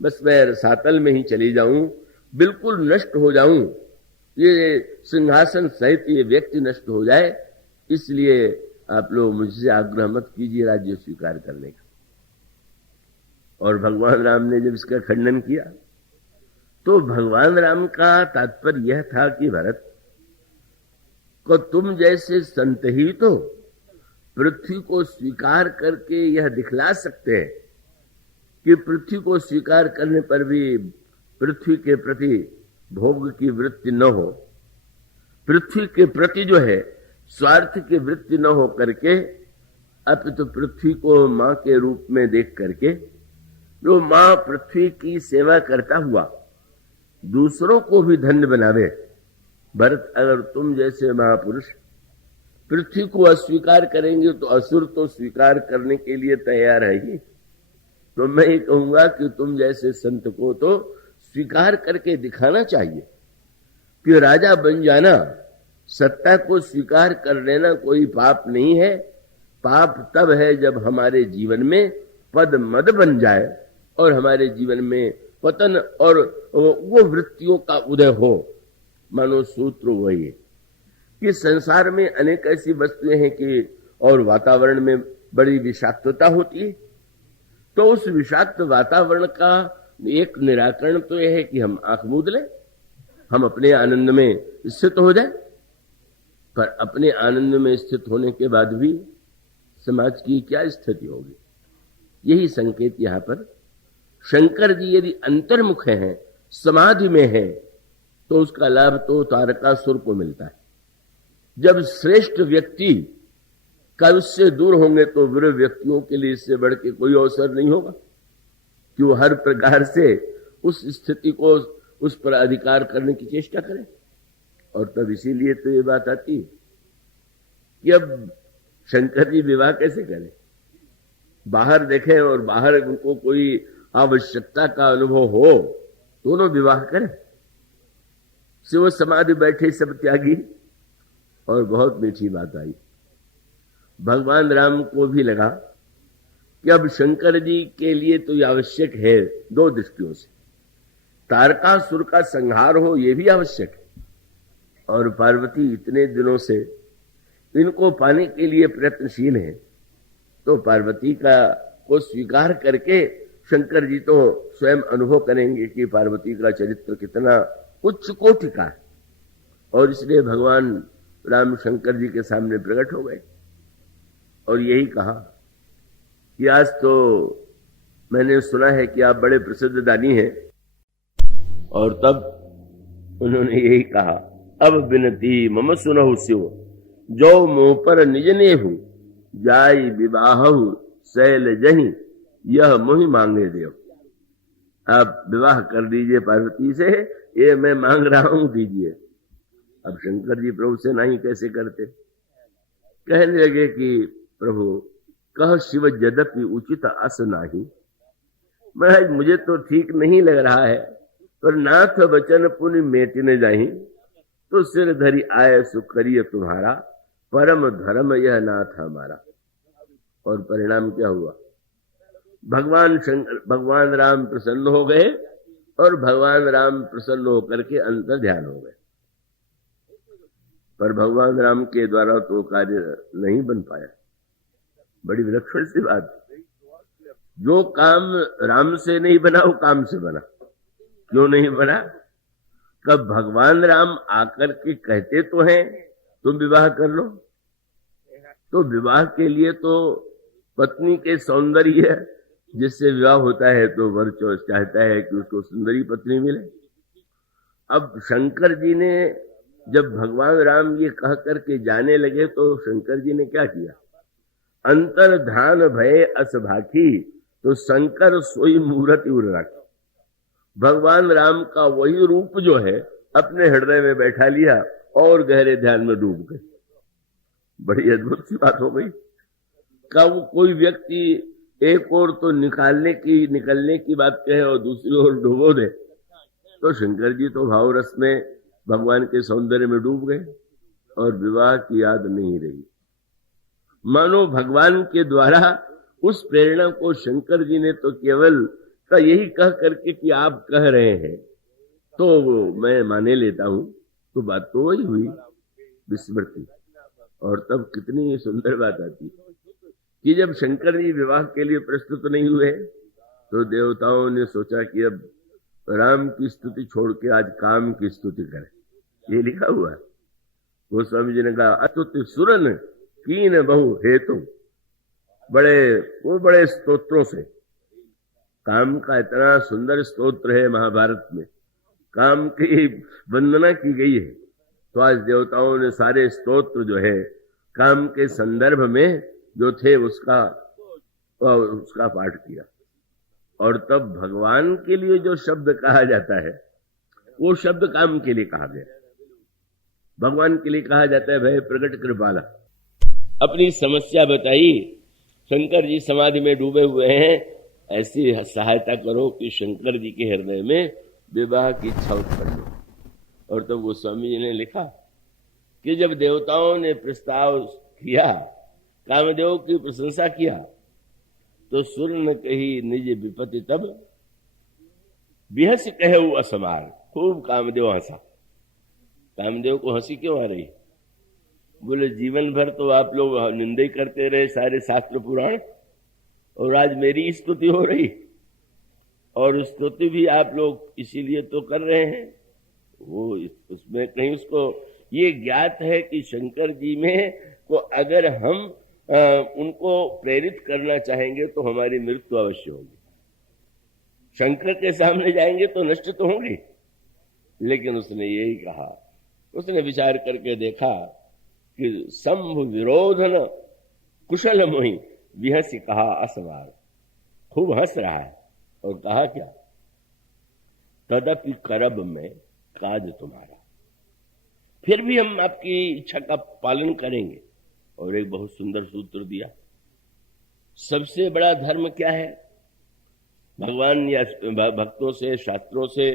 बस मैं रसातल में ही चली जाऊं, बिल्कुल नष्ट हो जाऊं, ये सिंहासन सहित ये व्यक्ति नष्ट हो जाए, इसलिए आप लोग मुझसे आग्रह मत कीजिए राज्य स्वीकार करने का। और भगवान राम ने जब इसका खंडन किया तो भगवान राम का तात्पर्य यह था कि भरत को तुम जैसे संत ही तो पृथ्वी को स्वीकार करके यह दिखला सकते हैं कि पृथ्वी को स्वीकार करने पर भी पृथ्वी के प्रति भोग की वृत्ति न हो, पृथ्वी के प्रति जो है स्वार्थ की वृत्ति न हो करके अपितु पृथ्वी को मां के रूप में देख करके जो मां पृथ्वी की सेवा करता हुआ दूसरों को भी धन्य बनावे। भरत, अगर तुम जैसे महापुरुष पृथ्वी को अस्वीकार करेंगे तो असुर तो स्वीकार करने के लिए तैयार है ही। तो मैं ये कहूंगा कि तुम जैसे संत को तो स्वीकार करके दिखाना चाहिए कि राजा बन जाना, सत्ता को स्वीकार कर लेना कोई पाप नहीं है। पाप तब है जब हमारे जीवन में पद मद बन जाए और हमारे जीवन में पतन और वो वृत्तियों का उदय हो। मानो सूत्र वही है कि संसार में अनेक ऐसी वस्तुएं हैं कि और वातावरण में बड़ी विषाक्तता होती है। तो उस विषाक्त वातावरण का एक निराकरण तो यह है कि हम आंख मूंद लें, हम अपने आनंद में स्थित हो जाए। पर अपने आनंद में स्थित होने के बाद भी समाज की क्या स्थिति होगी, यही संकेत यहां पर शंकर जी यदि अंतर्मुख हैं, समाधि में हैं, तो उसका लाभ तो तारकासुर को मिलता है। जब श्रेष्ठ व्यक्ति का उससे दूर होंगे तो वीर व्यक्तियों के लिए इससे बढ़ के कोई अवसर नहीं होगा कि वो हर प्रकार से उस स्थिति को उस पर अधिकार करने की चेष्टा करें। और तब इसीलिए तो ये बात आती है कि अब शंकर जी विवाह कैसे करें, बाहर देखें और बाहर उनको कोई आवश्यकता का अनुभव हो, दोनों विवाह करें। से वो समाधि बैठे सब त्यागी। और बहुत मीठी बात आई, भगवान राम को भी लगा कि अब शंकर जी के लिए तो ये आवश्यक है दो दृष्टियों से, तारकासुर का संहार हो ये भी आवश्यक है, और पार्वती इतने दिनों से इनको पाने के लिए प्रयत्नशील है। तो पार्वती का को स्वीकार करके शंकर जी तो स्वयं अनुभव करेंगे कि पार्वती का चरित्र कितना उच्च कोटि का है। और इसलिए भगवान राम शंकर जी के सामने प्रकट हो गए और यही कहा कि आज तो मैंने सुना है कि आप बड़े प्रसिद्ध दानी हैं। और तब उन्होंने यही कहा, अब बिनती मम सुनहु शिव, जो मुंह पर निज नेहु, जाई विवाहु शैल जही, यह मुहि मांगे देव। आप विवाह कर दीजिए पार्वती से, ये मैं मांग रहा हूं दीजिए। अब शंकर जी प्रभु से नहीं कैसे करते, कहने लगे कि प्रभु कह शिव यद्यपि उचित अस नाही। महाराज मुझे तो ठीक नहीं लग रहा है, पर नाथ वचन पुनि मेटिने जाही, तो सिर धरी आए सुख करिए तुम्हारा, परम धर्म यह नाथ हमारा। और परिणाम क्या हुआ, भगवान राम प्रसन्न हो गए और भगवान राम प्रसन्न होकर के अंतर ध्यान हो गए। पर भगवान राम के द्वारा तो कार्य नहीं बन पाया। बड़ी विलक्षण सी बात, जो काम राम से नहीं बना वो काम से बना। क्यों नहीं बना, कब भगवान राम आकर के कहते तो हैं तुम विवाह कर लो, तो विवाह के लिए तो पत्नी के सौंदर्य जिससे विवाह होता है तो वर चाहता है कि उसको सुंदरी पत्नी मिले। अब शंकर जी ने जब भगवान राम ये कह करके जाने लगे तो शंकर जी ने क्या किया, अंतर ध्यान भय अस भाखी, तो शंकर सोई मूर्त उर रखी। भगवान राम का वही रूप जो है अपने हृदय में बैठा लिया और गहरे ध्यान में डूब गए। बड़ी अद्भुत सी बात हो गई। कब कोई व्यक्ति एक ओर तो निकलने की बात कहे और दूसरी ओर डूबो दे, तो शंकर जी तो भाव रस में भगवान के सौंदर्य में डूब गए और विवाह की याद नहीं रही। मानो भगवान के द्वारा उस प्रेरणा को शंकर जी ने तो केवल का यही कह करके कि आप कह रहे हैं तो मैं माने लेता हूं, तो बात तो वही हुई विस्मृति। और तब कितनी सुंदर बात आती कि जब शंकर जी विवाह के लिए प्रस्तुत नहीं हुए तो देवताओं ने सोचा कि अब राम की स्तुति छोड़ के आज काम की स्तुति करें। ये लिखा हुआ है। वो स्वामी जी ने कहा अतुति सुरन कीन बहु हेतु, बड़े स्तोत्रों से, काम का इतना सुंदर स्तोत्र है महाभारत में, काम की वंदना की गई है। तो आज देवताओं ने सारे स्तोत्र जो है काम के संदर्भ में जो थे उसका पाठ किया। और तब भगवान के लिए जो शब्द कहा जाता है वो शब्द काम के लिए कहा गया। भगवान के लिए कहा जाता है भय प्रकट कृपाला। अपनी समस्या बताई, शंकर जी समाधि में डूबे हुए हैं, ऐसी सहायता करो कि शंकर जी के हृदय में विवाह की इच्छा उत्पन्न हो। और तब गोस्वामी जी ने लिखा कि जब देवताओं ने प्रस्ताव किया, कामदेव की प्रशंसा किया, तो सुर न कही निज विपत्ति तब बिहस कहु असमार। खूब कामदेव हंसा। कामदेव को हंसी क्यों आ रही? बोले जीवन भर तो आप लोग निंदा करते रहे सारे शास्त्र पुराण, और आज मेरी स्तुति हो रही, और स्तुति भी आप लोग इसीलिए तो कर रहे हैं। वो उसमें कहीं उसको ये ज्ञात है कि शंकर जी में को अगर हम उनको प्रेरित करना चाहेंगे तो हमारी मृत्यु अवश्य होगी। शंकर के सामने जाएंगे तो नष्ट तो होंगे। लेकिन उसने यही कहा, उसने विचार करके देखा कि शंभु विरोधन कुशल मोहि विहसी कहा असवार। खूब हंस रहा है और कहा क्या, तदपि करब में काज तुम्हारा, फिर भी हम आपकी इच्छा का पालन करेंगे। और एक बहुत सुंदर सूत्र दिया, सबसे बड़ा धर्म क्या है? भगवान या भक्तों से, शास्त्रों से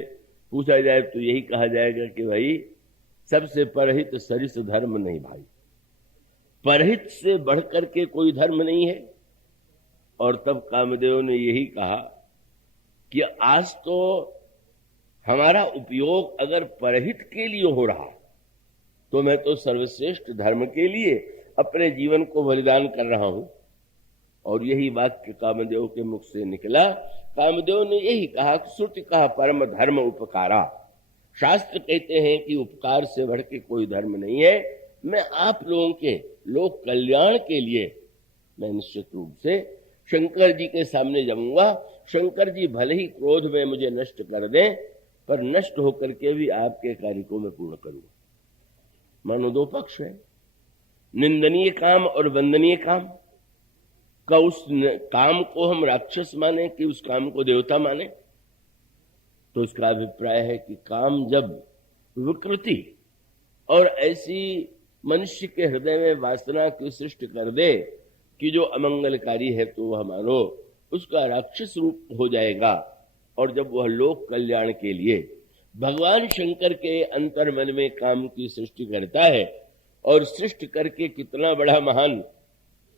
पूछा जाए तो यही कहा जाएगा कि भाई सबसे परहित सरिस धर्म नहीं भाई, परहित से बढ़कर के कोई धर्म नहीं है। और तब कामदेव ने यही कहा कि आज तो हमारा उपयोग अगर परहित के लिए हो रहा तो मैं तो सर्वश्रेष्ठ धर्म के लिए अपने जीवन को बलिदान कर रहा हूं। और यही वाक्य कामदेव के मुख से निकला। कामदेव ने यही कहा, श्रुति कहा परम धर्म उपकारा। शास्त्र कहते हैं कि उपकार से बढ़ के कोई धर्म नहीं है। मैं आप लोगों के लोक कल्याण के लिए मैं निश्चित रूप से शंकर जी के सामने जाऊंगा। शंकर जी भले ही क्रोध में मुझे नष्ट कर दें, पर नष्ट होकर के भी आपके कार्य को मैं पूर्ण करूंगा। मानो दो पक्ष है, निंदनीय काम और वंदनीय काम। का उस काम को हम राक्षस माने कि उस काम को देवता माने? तो इसका अभिप्राय है कि काम जब विकृति और ऐसी मनुष्य के हृदय में वासना की सृष्टि कर दे कि जो अमंगलकारी है, तो वह मानो उसका राक्षस रूप हो जाएगा। और जब वह लोक कल्याण के लिए भगवान शंकर के अंतर मन में काम की सृष्टि करता है, और सृष्टि करके कितना बड़ा महान,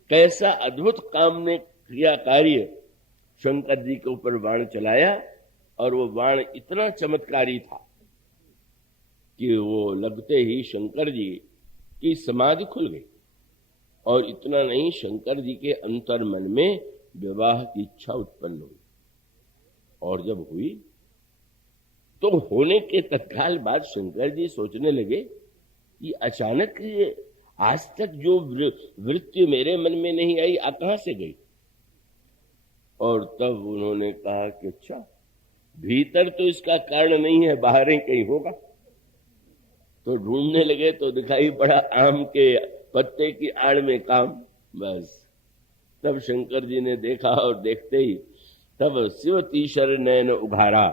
कैसा अद्भुत काम ने किया कार्य, शंकर जी के ऊपर बाण चलाया, और वो बाण इतना चमत्कारी था कि वो लगते ही शंकर जी की समाधि खुल गई। और इतना नहीं, शंकर जी के अंतर मन में विवाह की इच्छा उत्पन्न हुई। और जब हुई तो होने के तत्काल बाद शंकर जी सोचने लगे कि अचानक आज तक जो वृत्ति मेरे मन में नहीं आई, आ कहां से गई? और तब उन्होंने कहा कि अच्छा, भीतर तो इसका कारण नहीं है, बाहर ही कहीं होगा। तो ढूंढने लगे तो दिखाई पड़ा आम के पत्ते की आड़ में काम। बस तब शंकर जी ने देखा, और देखते ही तब शिव तीसर नयन उघारा,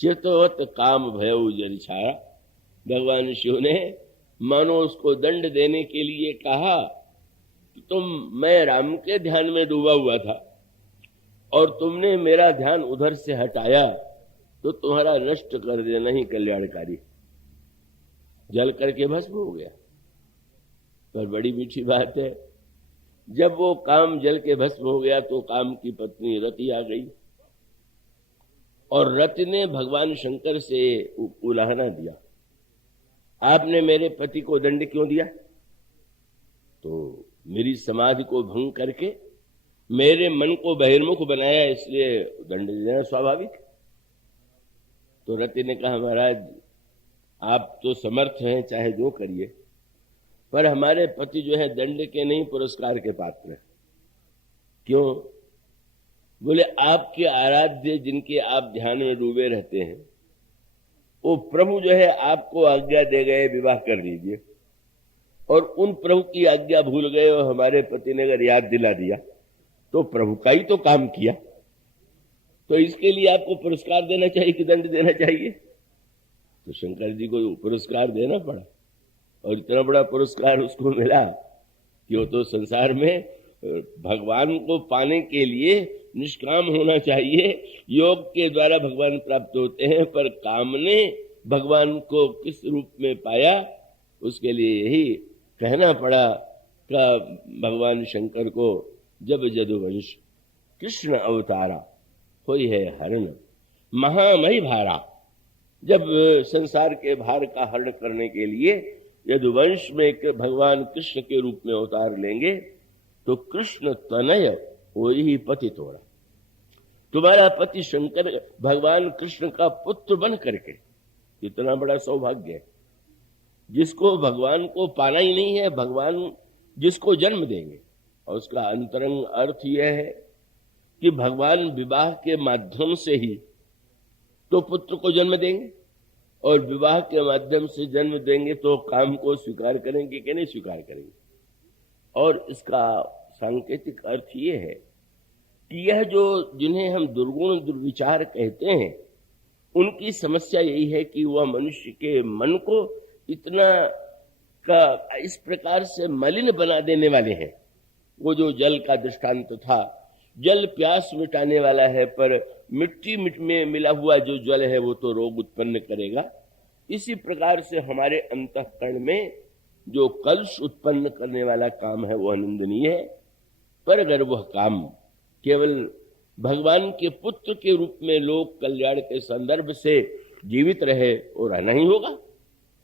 चेतवत काम भयउ जरि छाया। भगवान शिव ने मानो उसको दंड देने के लिए कहा कि मैं राम के ध्यान में डूबा हुआ था और तुमने मेरा ध्यान उधर से हटाया, तो तुम्हारा नष्ट कर देना ही कल्याणकारी। जल करके भस्म हो गया। पर बड़ी मीठी बात है, जब वो काम जल के भस्म हो गया तो काम की पत्नी रति आ गई। और रथ ने भगवान शंकर से उलाहना दिया, आपने मेरे पति को दंड क्यों दिया? तो मेरी समाधि को भंग करके मेरे मन को बहिर्मुख बनाया, इसलिए दंड देना स्वाभाविक। तो रति ने कहा, महाराज आप तो समर्थ हैं, चाहे जो करिए, पर हमारे पति जो है दंड के नहीं पुरस्कार के पात्र हैं। क्यों? बोले आपके आराध्य जिनके आप ध्यान में डूबे रहते हैं, वो प्रभु जो है आपको आज्ञा दे गए विवाह कर लीजिए, और उन प्रभु की आज्ञा भूल गए और हमारे पति ने अगर याद दिला दिया तो प्रभु का ही तो काम किया, तो इसके लिए आपको पुरस्कार देना चाहिए कि दंड देना चाहिए? तो शंकर जी को पुरस्कार देना पड़ा, और इतना बड़ा पुरस्कार उसको मिला कि वो तो संसार में भगवान को पाने के लिए निष्काम होना चाहिए। योग के द्वारा भगवान प्राप्त होते हैं, पर काम ने भगवान को किस रूप में पाया, उसके लिए यही कहना पड़ा कि भगवान शंकर को जब जदुवंश कृष्ण अवतारा होई है हरण महामही भारा। जब संसार के भार का हरण करने के लिए यदुवंश में भगवान कृष्ण के रूप में अवतार लेंगे, तो कृष्ण तनय वही ही पति तोड़ा। तुम्हारा पति शंकर भगवान कृष्ण का पुत्र बन करके, इतना बड़ा सौभाग्य है। जिसको भगवान को पाना ही नहीं है, भगवान जिसको जन्म देंगे, और उसका अंतरंग अर्थ यह है कि भगवान विवाह के माध्यम से ही तो पुत्र को जन्म देंगे, और विवाह के माध्यम से जन्म देंगे तो काम को स्वीकार करेंगे कि नहीं स्वीकार करेंगे। और इसका सांकेतिक अर्थ ये है कि यह जो जिन्हें हम दुर्गुण दुर्विचार कहते हैं, उनकी समस्या यही है कि वह मनुष्य के मन को इतना का इस प्रकार से मलिन बना देने वाले हैं। वो जो जल का दृष्टांत था, जल प्यास मिटाने वाला है, पर मिट्टी में मिला हुआ जो जल है वो तो रोग उत्पन्न करेगा। इसी प्रकार से हमारे अंतःकरण में जो कलुष उत्पन्न करने वाला काम है वो अनिंदनीय है, पर अगर वह काम केवल भगवान के पुत्र के रूप में लोक कल्याण के संदर्भ से जीवित रहे और रहना ही होगा।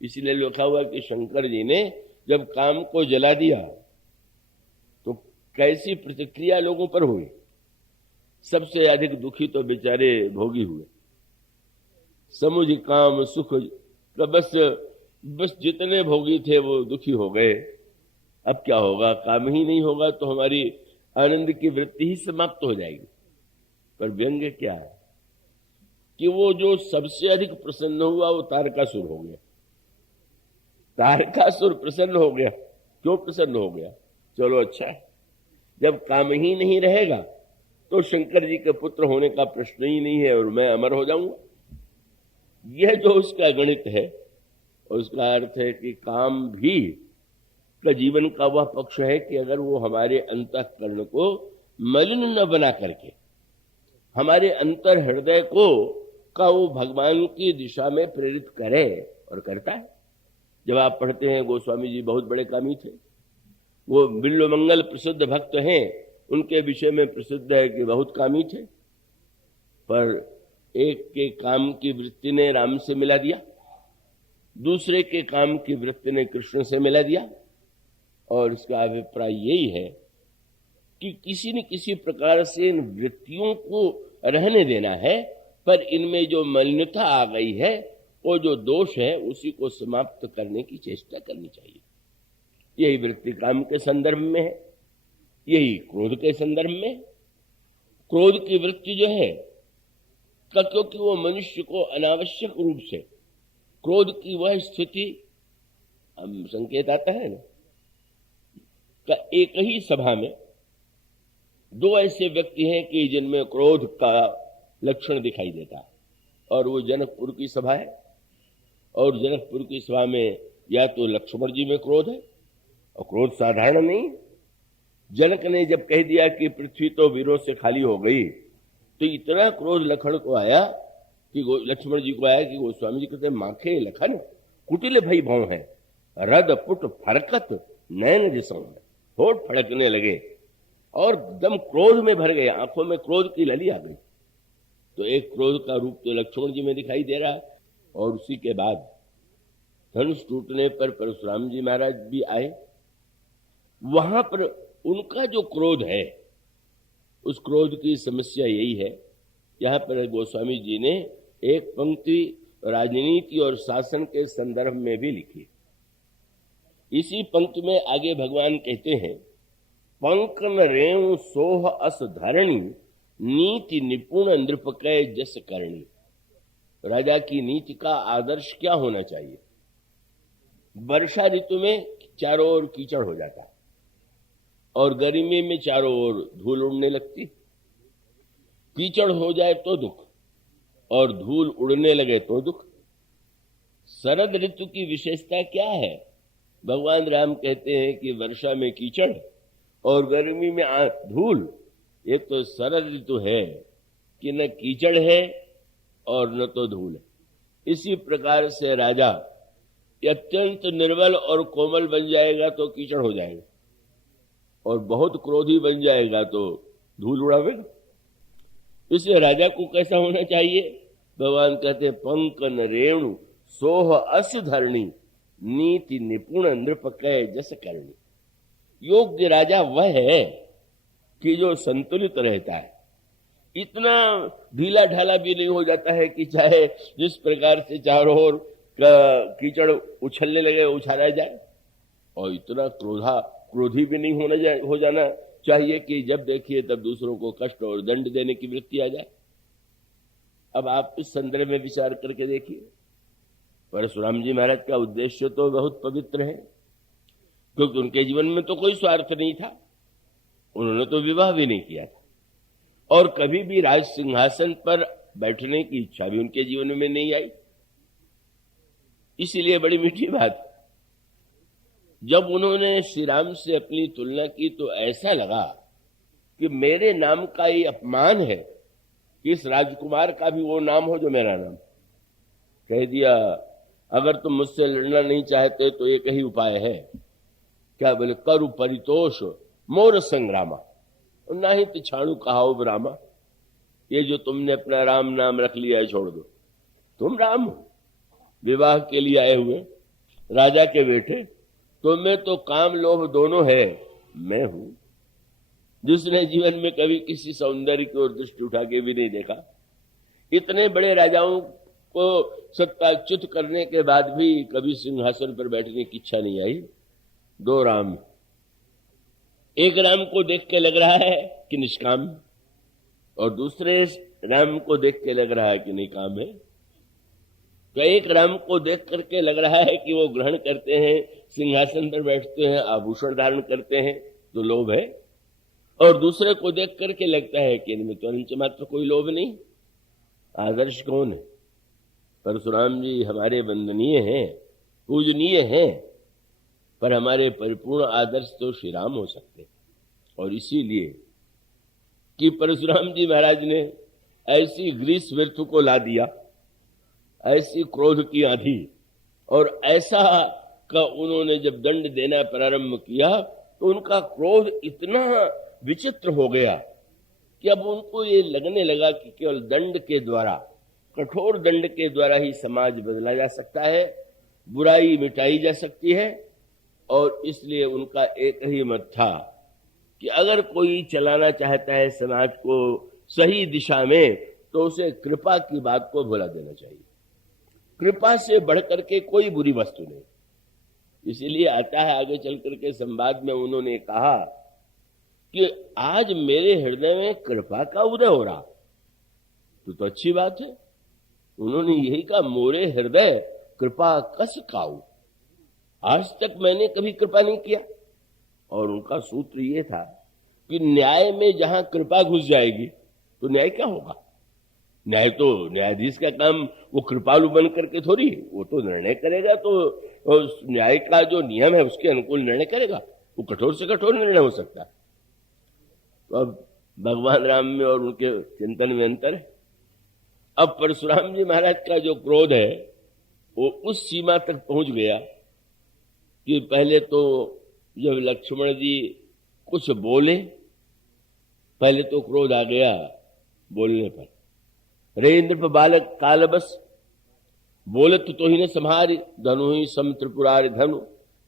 इसीलिए लिखा हुआ कि शंकर जी ने जब काम को जला दिया तो कैसी प्रतिक्रिया लोगों पर हुई। सबसे अधिक दुखी तो बेचारे भोगी हुए। समुझ काम सुख, तो बस जितने भोगी थे वो दुखी हो गए। अब क्या होगा? काम ही नहीं होगा तो हमारी आनंद की वृत्ति ही समाप्त हो जाएगी। पर व्यंग्य क्या है कि वो जो सबसे अधिक प्रसन्न हुआ वो तारकासुर हो गया। तारकासुर प्रसन्न हो गया। क्यों प्रसन्न हो गया? चलो अच्छा है, जब काम ही नहीं रहेगा तो शंकर जी के पुत्र होने का प्रश्न ही नहीं है और मैं अमर हो जाऊंगा। यह जो उसका गणित है, और उसका अर्थ है कि काम भी का जीवन का वह पक्ष है कि अगर वो हमारे अंतःकरण को मलिन न बना करके हमारे अंतर हृदय को का वो भगवान की दिशा में प्रेरित करे, और करता है। जब आप पढ़ते हैं, गोस्वामी जी बहुत बड़े कामी थे। वो बिल्वमंगल प्रसिद्ध भक्त हैं, उनके विषय में प्रसिद्ध है कि बहुत कामी थे, पर एक के काम की वृत्ति ने राम से मिला दिया, दूसरे के काम की वृत्ति ने कृष्ण से मिला दिया। और इसका अभिप्राय यही है कि किसी न किसी प्रकार से इन वृत्तियों को रहने देना है, पर इनमें जो मलिनता आ गई है, वो जो दोष है, उसी को समाप्त करने की चेष्टा करनी चाहिए। यही वृत्ति काम के संदर्भ में है, यही क्रोध के संदर्भ में। क्रोध की वृत्ति जो है, क्योंकि वो मनुष्य को अनावश्यक रूप से क्रोध की वह स्थिति, संकेत आता है ना, का एक ही सभा में दो ऐसे व्यक्ति हैं कि जिनमें क्रोध का लक्षण दिखाई देता है, और वो जनकपुर की सभा है। और जनकपुर की सभा में या तो लक्ष्मण जी में क्रोध है, और क्रोध साधारण नहीं। जनक ने जब कह दिया कि पृथ्वी तो वीरों से खाली हो गई, तो इतना क्रोध लखन को आया कि लक्ष्मण जी को आया कि गोस्वामी जी कहते माखे लखन कुटिल भई भौं है, रद पुट फरकत नैन जिसों है। होठ फड़कने लगे और दम क्रोध में भर गए, आंखों में क्रोध की लली आ गई। तो एक क्रोध का रूप तो लक्ष्मण जी में दिखाई दे रहा है। और उसी के बाद धनुष टूटने पर परशुराम जी महाराज भी आए। वहां पर उनका जो क्रोध है, उस क्रोध की समस्या यही है। यहां पर गोस्वामी जी ने एक पंक्ति राजनीति और शासन के संदर्भ में भी लिखी। इसी पंक्ति में आगे भगवान कहते हैं, पंकन रेणु सोह अस धरणी नीति निपुण नृपकय जस करणी। राजा की नीति का आदर्श क्या होना चाहिए? वर्षा ऋतु में चारों ओर कीचड़ हो जाता और गर्मी में चारों ओर धूल उड़ने लगती। कीचड़ हो जाए तो दुख और धूल उड़ने लगे तो दुख। शरद ऋतु की विशेषता क्या है? भगवान राम कहते हैं कि वर्षा में कीचड़ और गर्मी में धूल। एक तो शरद ऋतु है कि न कीचड़ है और न तो धूल है। इसी प्रकार से राजा अत्यंत निर्बल और कोमल बन जाएगा तो कीचड़ हो जाएगा, और बहुत क्रोधी बन जाएगा तो धूल उड़ावेगा। इसलिए राजा को कैसा होना चाहिए? भगवान कहते हैं, पंकन रेणु सोह अस धरणी नीति निपुण नृपकय जस करणी। योग्य राजा वह है कि जो संतुलित रहता है, इतना ढीला ढाला भी नहीं हो जाता है कि चाहे जिस प्रकार से चारों ओर कीचड़ उछलने लगे उछाला जाए, और इतना क्रोधी भी नहीं हो जाना चाहिए कि जब देखिए तब दूसरों को कष्ट और दंड देने की वृत्ति आ जाए। अब आप इस संदर्भ में विचार करके देखिए, परशुराम जी महाराज का उद्देश्य तो बहुत पवित्र है, क्योंकि उनके जीवन में तो कोई स्वार्थ नहीं था। उन्होंने तो विवाह भी नहीं किया था, और कभी भी राज सिंहासन पर बैठने की इच्छा भी उनके जीवन में नहीं आई। इसीलिए बड़ी मीठी बात, जब उन्होंने श्री राम से अपनी तुलना की तो ऐसा लगा कि मेरे नाम का ये अपमान है कि इस राजकुमार का भी वो नाम हो जो मेरा नाम। कह दिया, अगर तुम मुझसे लड़ना नहीं चाहते तो एक ही उपाय है, क्या बोले, करु परितोष मोर संग्रामा ना ही तिछाणु कहाओ रामा। ये जो तुमने अपना राम नाम रख लिया है छोड़ दो। तुम राम हो, विवाह के लिए आए हुए राजा के बेटे, तुम्हें तो काम लोभ दोनों है। मैं हूं जिसने जीवन में कभी किसी सौंदर्य की ओर दृष्टि उठा के भी नहीं देखा। इतने बड़े राजाओं को सत्ताच्युत करने के बाद भी कभी सिंहासन पर बैठने की इच्छा नहीं आई। दो राम, एक राम को देख के लग रहा है कि निष्काम, और दूसरे राम को देख के लग रहा है कि निकाम है। तो एक राम को देख करके लग रहा है कि वो ग्रहण करते हैं, सिंहासन पर बैठते हैं, आभूषण धारण करते हैं, तो लोभ है, और दूसरे को देख करके लगता है कि इनमें तो अंच मात्र कोई लोभ नहीं। आदर्श कौन है? परशुराम जी हमारे वंदनीय हैं, पूजनीय हैं, पर हमारे परिपूर्ण आदर्श तो श्री राम हो सकते। और इसीलिए कि परशुराम जी महाराज ने ऐसी ग्रीस ऋतु को ला दिया, ऐसी क्रोध की आंधी, और ऐसा का उन्होंने जब दंड देना प्रारंभ किया तो उनका क्रोध इतना विचित्र हो गया कि अब उनको ये लगने लगा कि केवल दंड के द्वारा, कठोर दंड के द्वारा ही समाज बदला जा सकता है, बुराई मिटाई जा सकती है। और इसलिए उनका एक ही मत था कि अगर कोई चलाना चाहता है समाज को सही दिशा में तो उसे कृपा की बात को भुला देना चाहिए। कृपा से बढ़कर के कोई बुरी वस्तु नहीं। इसीलिए आता है आगे चल करके संवाद में उन्होंने कहा कि आज मेरे हृदय में कृपा का उदय हो रहा, तो अच्छी बात है। उन्होंने यही कहा, मोरे हृदय कृपा कस काऊ। आज तक मैंने कभी कृपा नहीं किया। और उनका सूत्र ये था कि न्याय में जहां कृपा घुस जाएगी तो न्याय क्या होगा? न्याय तो न्यायाधीश का काम वो कृपालु बन करके थोड़ी, वो तो निर्णय करेगा, तो न्याय का जो नियम है उसके अनुकूल निर्णय करेगा। वो कठोर से कठोर निर्णय हो सकता है। तो अब भगवान राम में और उनके चिंतन में अंतर है। अब परशुराम जी महाराज का जो क्रोध है वो उस सीमा तक पहुंच गया कि पहले तो जब लक्ष्मण जी कुछ बोले, पहले तो क्रोध आ गया बोलने पर। रे इंद्र बालक काल बस, बोलत तो ही न संहारी, धनु ही सम त्रिपुरारी धनु,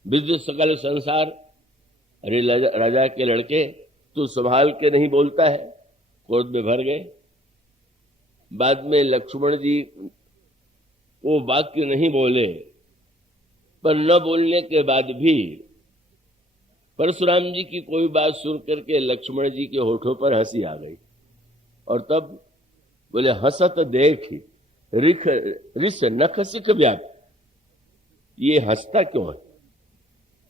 विद्युत सकल संसार। अरे राजा के लड़के, तू संभाल के नहीं बोलता है। क्रोध में भर गए। बाद में लक्ष्मण जी वो वाक्य नहीं बोले, पर न बोलने के बाद भी परशुराम जी की कोई बात सुन करके लक्ष्मण जी के होठों पर हंसी आ गई। और तब बोले, हंसत देख रिस नख सिख व्याप, ये हंसता क्यों है?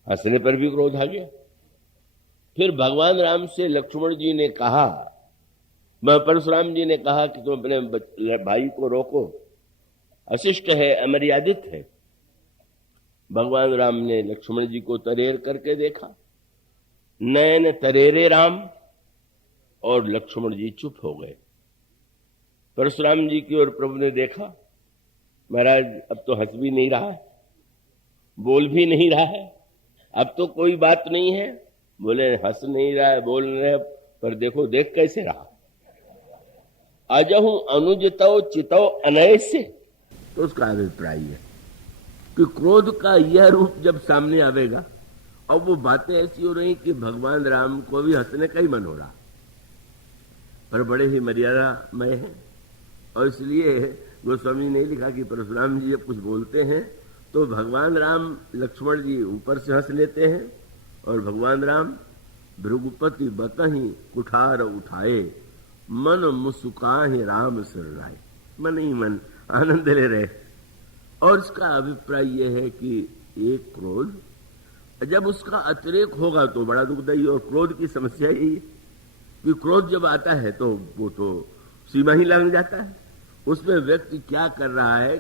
हंसने पर भी क्रोध आ गया। फिर भगवान राम से लक्ष्मण जी ने कहा, परशुराम जी ने कहा कि तुम अपने भाई को रोको, अशिष्ट है, अमर्यादित है। भगवान राम ने लक्ष्मण जी को तरेर करके देखा, नयन तरेरे राम, और लक्ष्मण जी चुप हो गए। परशुराम जी की ओर प्रभु ने देखा, महाराज अब तो हंस भी नहीं रहा है, बोल भी नहीं रहा है, अब तो कोई बात नहीं है। बोले, हंस नहीं रहा है, बोल नहीं रहा है, पर देखो देख कैसे रहा। अजहू अनुजितो चितो अनय से, तो उसका अभिप्राय है कि क्रोध का यह रूप जब सामने आवेगा, और वो बातें ऐसी हो रही कि भगवान राम को भी हंसने का ही मन हो रहा, पर बड़े ही मर्यादामय है। और इसलिए गोस्वामी ने लिखा कि परशुराम जी जब कुछ बोलते हैं तो भगवान राम लक्ष्मण जी ऊपर से हंस लेते हैं, और भगवान राम भृगुपति बतहि कुठार उठाए, मन मुस्काहि राम सिरनाए, मन ही मन आनंद ले रहे। और इसका अभिप्राय यह है कि एक क्रोध जब उसका अतिरेक होगा तो बड़ा दुखदायी। और क्रोध की समस्या यही है कि क्रोध जब आता है तो वो तो सीमा ही लग जाता है। उसमें व्यक्ति क्या कर रहा है